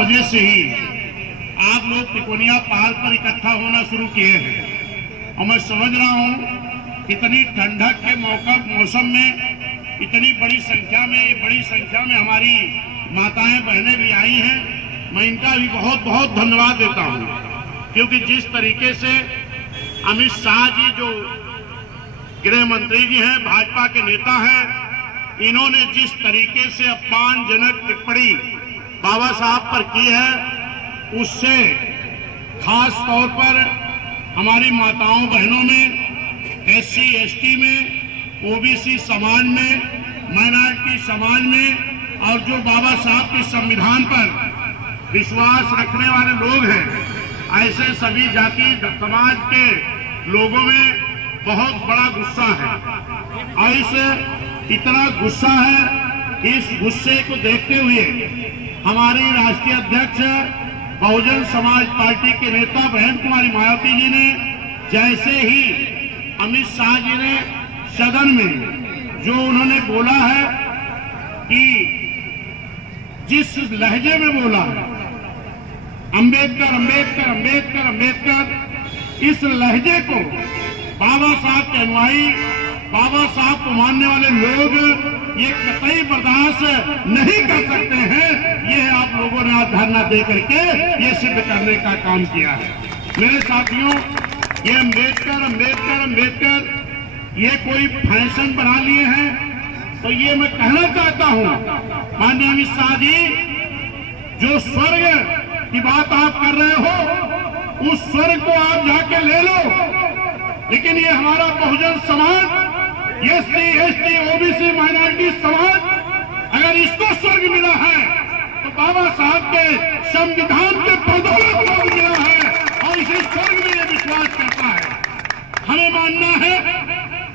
बजे से ही आप लोग तिकोनिया पहाड़ पर इकट्ठा होना शुरू किए हैं और मैं समझ रहा हूं इतनी ठंडक के मौसम में इतनी बड़ी संख्या में हमारी माताएं बहनें भी आई हैं। मैं इनका भी बहुत बहुत धन्यवाद देता हूं, क्योंकि जिस तरीके से अमित शाह जी जो गृह मंत्री जी हैं, भाजपा के नेता हैं, इन्होंने जिस तरीके से अपमानजनक टिप्पणी बाबा साहब पर की है, उससे खास तौर पर हमारी माताओं बहनों में, SC ST में, OBC समाज में, माइनॉरिटी समाज में और जो बाबा साहब के संविधान पर विश्वास रखने वाले लोग हैं, ऐसे सभी जाति समाज के लोगों में बहुत बड़ा गुस्सा है। और इस इतना गुस्सा है, इस गुस्से को देखते हुए हमारी राष्ट्रीय अध्यक्ष बहुजन समाज पार्टी के नेता बहन कुमारी मायावती जी ने जैसे ही अमित शाह जी ने सदन में जो उन्होंने बोला है कि जिस लहजे में बोला है अंबेडकर अंबेडकर अंबेडकर अंबेडकर, इस लहजे को बाबा साहब के अनुयायी, बाबा साहब को मानने वाले लोग ये कतई बर्दाश्त नहीं कर सकते हैं। ये आप लोगों ने आज धरना दे करके ये सिद्ध करने का काम किया है। मेरे साथियों, ये अंबेडकर अंबेडकर अंबेडकर ये कोई फैशन बना लिए हैं, तो ये मैं कहना चाहता हूं माननीय अमित शाह जी, जो स्वर्ग की बात आप कर रहे हो, उस स्वर्ग को आप जाके ले लो, लेकिन ये हमारा Bahujan Samaj, SC ST OBC minority समाज, अगर इसको स्वर्ग मिला है तो बाबा साहब के संविधान के बदौलत स्वर्ग मिला है और इसी स्वर्ग में ये विश्वास करता है। हमें मानना है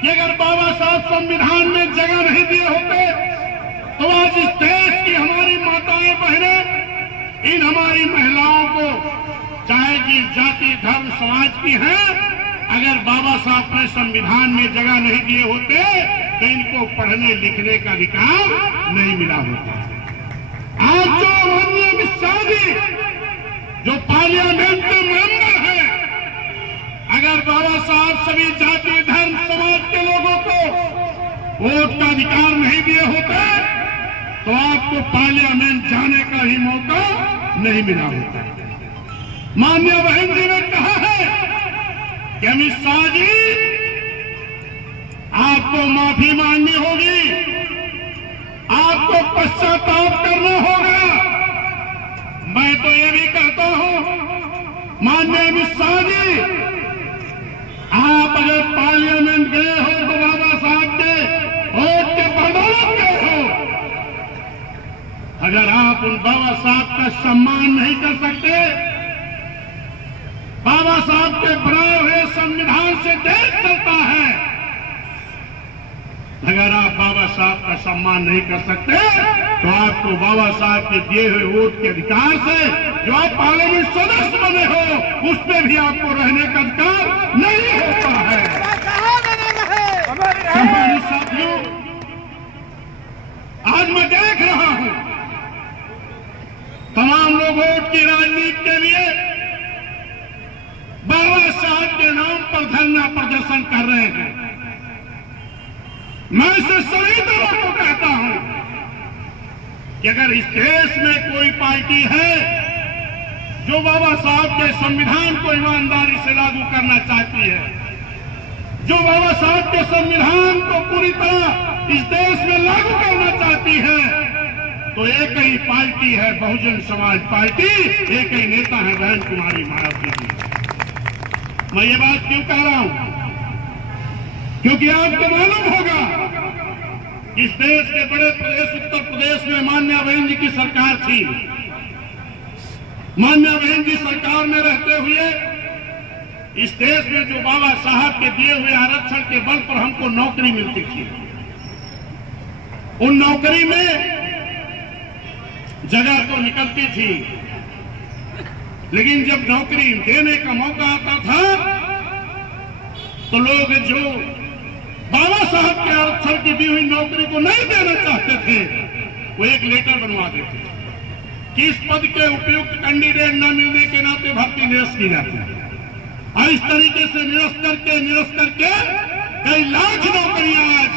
कि अगर बाबा साहब संविधान में जगह नहीं दिए होते तो आज इस देश की हमारी माताएं बहनें, इन हमारी महिलाओं को, चाहे जिस जाति धर्म समाज की हैं, अगर बाबा साहब ने संविधान में जगह नहीं दिए होते तो इनको पढ़ने लिखने का अधिकार नहीं मिला होता। आज जो माननीय अमित शाह जी जो पार्लियामेंट के मेंबर हैं, अगर बाबा साहब सभी जाति धर्म समाज के लोगों को वोट का अधिकार नहीं दिए होते तो आपको पार्लियामेंट जाने का ही मौका नहीं मिला होता। माननीय बहन जी ने कहा है कि अमित शाह जी आपको माफी मांगनी होगी, आपको पश्चाताप करना होगा। मैं तो ये भी कहता हूं माननीय अमित शाह जी, आप अगर पार्लियामेंट गए हो तो बाबा साहब के वोट के बदौलत गए हो। अगर आप उन बाबा साहब का सम्मान नहीं कर सकते, बाबा साहब के बनाए हुए संविधान से देश चलता है, अगर आप बाबा साहब का सम्मान नहीं कर सकते तो आपको बाबा साहब के दिए हुए वोट के अधिकार से जो आप पार्लियामेंट सदस्य बने हो उस पर भी आपको रहने का अधिकार नहीं होता है। हमारे साथियों, आज मैं देख रहा हूं तमाम लोग वोट की राजनीति के लिए बाबा साहब के नाम पर धरना प्रदर्शन कर रहे हैं। मैं इसे सभी दलों को कहता हूं कि अगर इस देश में कोई पार्टी है जो बाबा साहब के संविधान को ईमानदारी से लागू करना चाहती है, जो बाबा साहब के संविधान को पूरी तरह इस देश में लागू करना चाहती है, तो एक ही पार्टी है बहुजन समाज पार्टी, एक ही नेता है बहन कुमारी मायावती जी। मैं ये बात क्यों कह रहा हूं? क्योंकि आपको मालूम होगा इस देश के बड़े प्रदेश उत्तर प्रदेश में मान्या बहन जी की सरकार थी। मान्या बहन जी सरकार में रहते हुए इस देश में जो बाबा साहब के दिए हुए आरक्षण के बल पर हमको नौकरी मिलती थी, उन नौकरी में जगह तो निकलती थी, लेकिन जब नौकरी देने का मौका आता था तो लोग जो बाबा साहब के आरक्षण की दी हुई नौकरी को नहीं देना चाहते थे वो एक लेटर बनवा देते कि इस पद के उपयुक्त कैंडिडेट न मिलने के नाते भर्ती निरस्त की जाती है। और इस तरीके से निरस्त करके कई लाख नौकरियां आज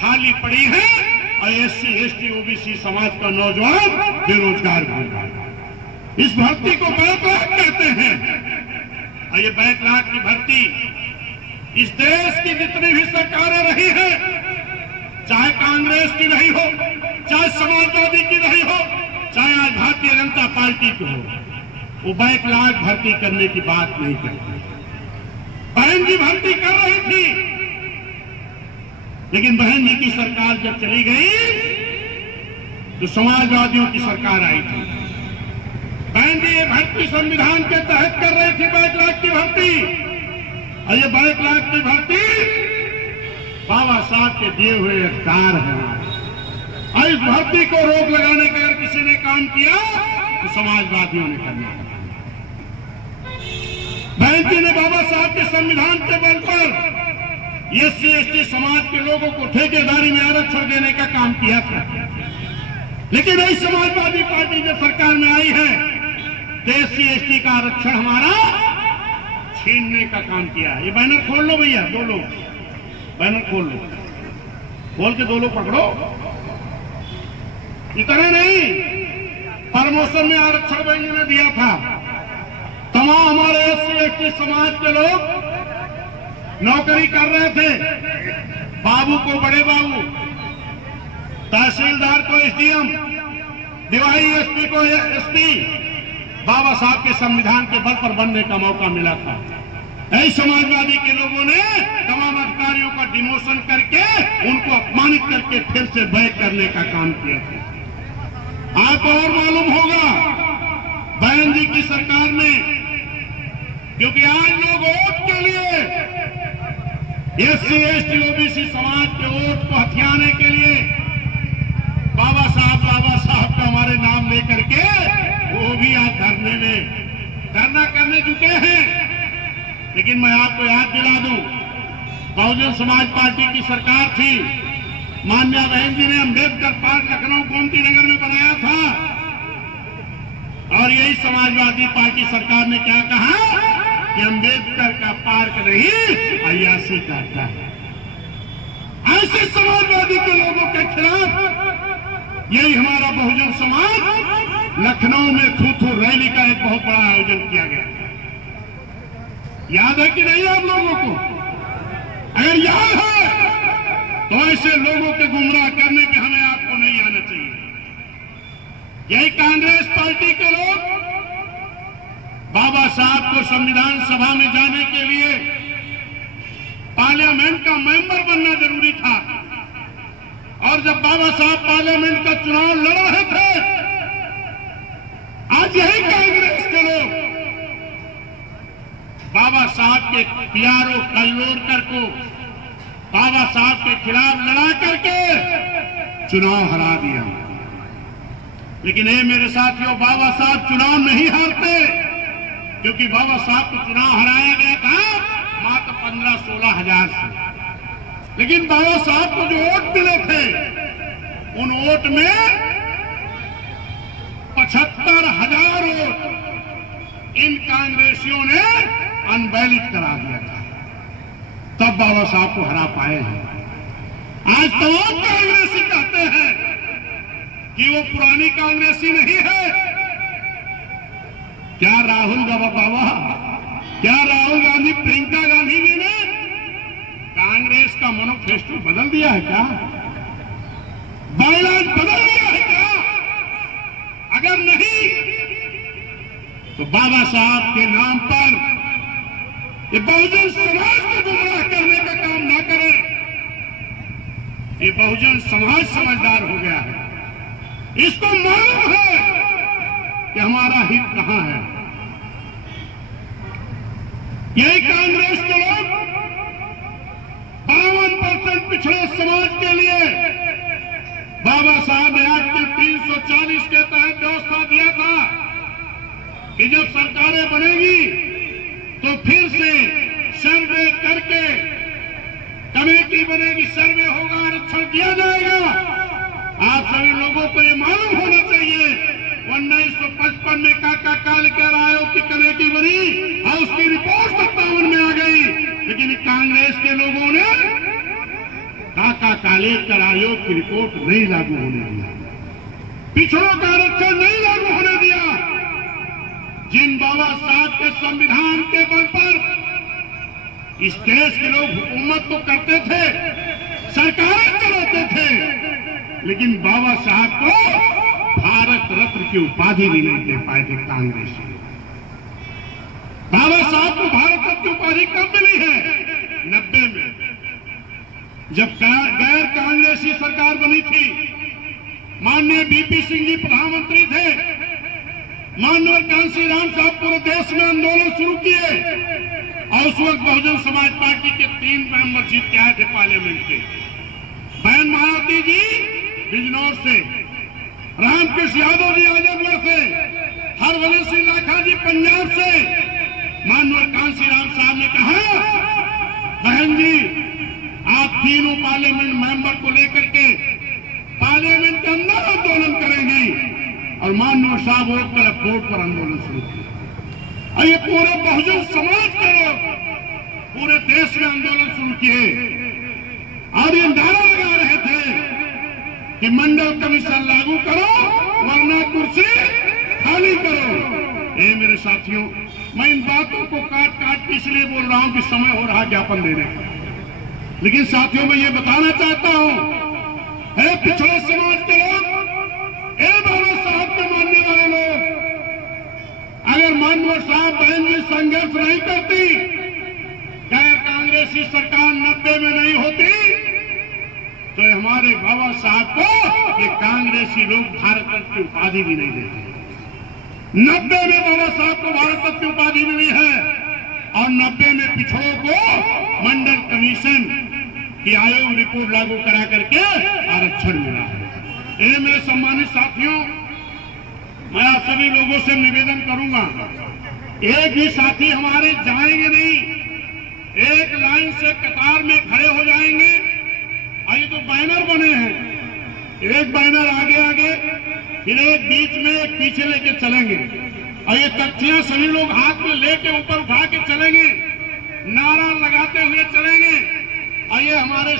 खाली पड़ी हैं और SC, ST, OBC समाज का नौजवान बेरोजगार घूम रहा है। इस भर्ती को बैकलॉग कहते हैं। और ये बैकलॉग की भर्ती इस देश की जितनी भी सरकारें रही है, चाहे कांग्रेस की रही हो, चाहे समाजवादी की रही हो, चाहे आज भारतीय जनता पार्टी की हो, वो बैकलॉग भर्ती करने की बात नहीं करती। बहन जी भर्ती कर रही थी, लेकिन बहन जी की सरकार जब चली गई तो समाजवादियों की सरकार आई थी। बहन जी ये भर्ती संविधान के तहत कर रही थी बैकलॉग की भर्ती, और ये बैकलॉग की भर्ती बाबा साहब के दिए हुए अधिकार है। और इस भर्ती को रोक लगाने का अगर किसी ने काम किया तो समाजवादियों ने करना। बहन जी ने बाबा साहब के संविधान के बल पर SC, ST समाज के लोगों को ठेकेदारी में आरक्षण देने का काम किया था, लेकिन यही समाजवादी पार्टी जब सरकार में आई है तो SC, ST का आरक्षण हमारा छीनने का काम किया। ये बैनर खोल लो भैया, 2 लोग बैनर खोल लो, खोल के 2 लोग पकड़ो। इतना नहीं, प्रमोशन में आरक्षण बैंक ने दिया था। तमाम हमारे SC, ST समाज के लोग नौकरी कर रहे थे, बाबू को बड़े बाबू, तहसीलदार को SDM, दिवाई SP को SP, बाबा साहब के संविधान के बल पर बनने का मौका मिला था। ऐसे समाजवादी के लोगों ने तमाम अधिकारियों का डिमोशन करके उनको अपमानित करके फिर से बैक करने का काम किया था। आपको और मालूम होगा बहन जी की सरकार में, क्योंकि आज लोग वोट के लिए SC, ST, OBC समाज के वोट को हथियाने के लिए बाबा साहब का हमारे नाम लेकर के वो भी आज धरना करने जुटे हैं। लेकिन मैं आपको याद दिला दूं, बहुजन समाज पार्टी की सरकार थी, माननीय बहन जी ने अम्बेडकर पार्क लखनऊ गोमती नगर में बनाया था, और यही समाजवादी पार्टी सरकार ने क्या कहा कि अम्बेडकर का पार्क नहीं अय्यासी करता है। ऐसे समाजवादी के लोगों के खिलाफ यही हमारा बहुजन समाज लखनऊ में थू रैली का एक बहुत बड़ा आयोजन किया गया। याद है कि नहीं आप लोगों को? अगर याद है तो ऐसे लोगों के गुमराह करने पे हमें आपको नहीं आना चाहिए। यही कांग्रेस पार्टी के लोग बाबा साहब को संविधान सभा में जाने के लिए पार्लियामेंट का मेंबर बनना जरूरी था, और जब बाबा साहब पार्लियामेंट का चुनाव लड़ रहे थे, आज यही कांग्रेस के लोग बाबा साहब के PRO कल्लोडकर को बाबा साहब के खिलाफ लड़ा करके चुनाव हरा दिया। लेकिन ये मेरे साथियों, बाबा साहब चुनाव नहीं हारते, क्योंकि बाबा साहब को चुनाव हराया गया था मात्र 15-16 हजार से। लेकिन बाबा साहब को जो वोट मिले थे, उन वोट में 75,000 वोट इन कांग्रेसियों ने अनवैलिड करा दिया था, तब बाबा साहब को हरा पाए हैं। आज तमाम कांग्रेसी कहते हैं कि वो पुरानी कांग्रेसी नहीं है। क्या राहुल बाबा, क्या राहुल गांधी, प्रियंका गांधी जी ने कांग्रेस का मैनिफेस्टो बदल दिया है क्या? बायलान बदल दिया है क्या? अगर नहीं तो बाबा साहब के नाम पर ये बहुजन समाज को गुमराह करने का काम ना करें। ये बहुजन समाज समझदार हो गया है, इसको मालूम है कि हमारा हित कहां है। यही कांग्रेस के लोग 52% पिछड़े समाज के लिए बाबा साहब ने आर्टिकल 340 के तहत व्यवस्था दिया था कि जब सरकारें बनेगी तो फिर से सर्वे करके कमेटी बनेगी, सर्वे होगा, आरक्षण दिया जाएगा। आप सभी लोगों को ये मालूम होना चाहिए 1955 में काका काल कर आयोग की कमेटी बनी और उसकी रिपोर्ट 57 में आ गई, लेकिन कांग्रेस के लोगों ने काका कालेकर आयोग की रिपोर्ट नहीं लागू होने दिया, पिछड़ों का आरक्षण नहीं लागू होने दिया। जिन बाबा साहब के संविधान के बल पर इस देश के लोग हुकूमत तो करते थे, सरकारें चलाते थे, लेकिन बाबा साहब को भारत रत्न की उपाधि भी नहीं दे पाए थे कांग्रेस। बाबा साहब को भारत रत्न की उपाधि कब मिली है? 90 में, जब गैर कांग्रेसी सरकार बनी थी। माननीय बीपी सिंह जी प्रधानमंत्री थे, माननीय कांसी राम साहब पूरे देश में आंदोलन शुरू किए और उस वक्त बहुजन समाज पार्टी के 3 मेंबर जीत के आए थे पार्लियामेंट के। बहन मायावती जी बिजनौर से, रामकृष्ण यादव जी आजमगढ़ से, हरवली सिंह लाखा जी पंजाब से। माननीय कांसी राम साहब ने कहा, बहन जी आप तीनों पार्लियामेंट मेंबर को लेकर के पार्लियामेंट के अंदर आंदोलन करेंगी, और माननीय साहब वोट पर आंदोलन शुरू किया। और ये पूरे बहुजन समाज के लोग पूरे देश में आंदोलन शुरू किए और ये नारा लगा रहे थे कि मंडल कमीशन लागू करो वरना कुर्सी खाली करो। ये मेरे साथियों, मैं इन बातों को काट काट के इसलिए बोल रहा हूं कि समय हो रहा ज्ञापन देने का, लेकिन साथियों मैं ये बताना चाहता हूं, है पिछड़े समाज के लोग, बाबा साहब के मानने वाले लोग, अगर माननीय साहब बहन जी संघर्ष नहीं करती, गैर कांग्रेसी सरकार 90 में नहीं होती, तो हमारे बाबा साहब को ये कांग्रेसी लोग भारत रत्न की उपाधि भी नहीं देते। 90 में बाबा साहब को भारत रत्न की उपाधि मिली है और 90 में पिछड़ों को मंडल कमीशन की आयोग रिपोर्ट लागू करा करके आरक्षण मिला है। ये मेरे सम्मानित साथियों, मैं आप सभी लोगों से निवेदन करूंगा, एक भी साथी हमारे जाएंगे नहीं, एक लाइन से कतार में खड़े हो जाएंगे। और ये तो बैनर बने हैं, एक बैनर आगे आगे, फिर एक बीच में, एक पीछे लेके चलेंगे, और ये तख्तियां सभी लोग हाथ में लेके ऊपर उठा के चलेंगे, नारा लगाते हुए चलेंगे। और ये हमारे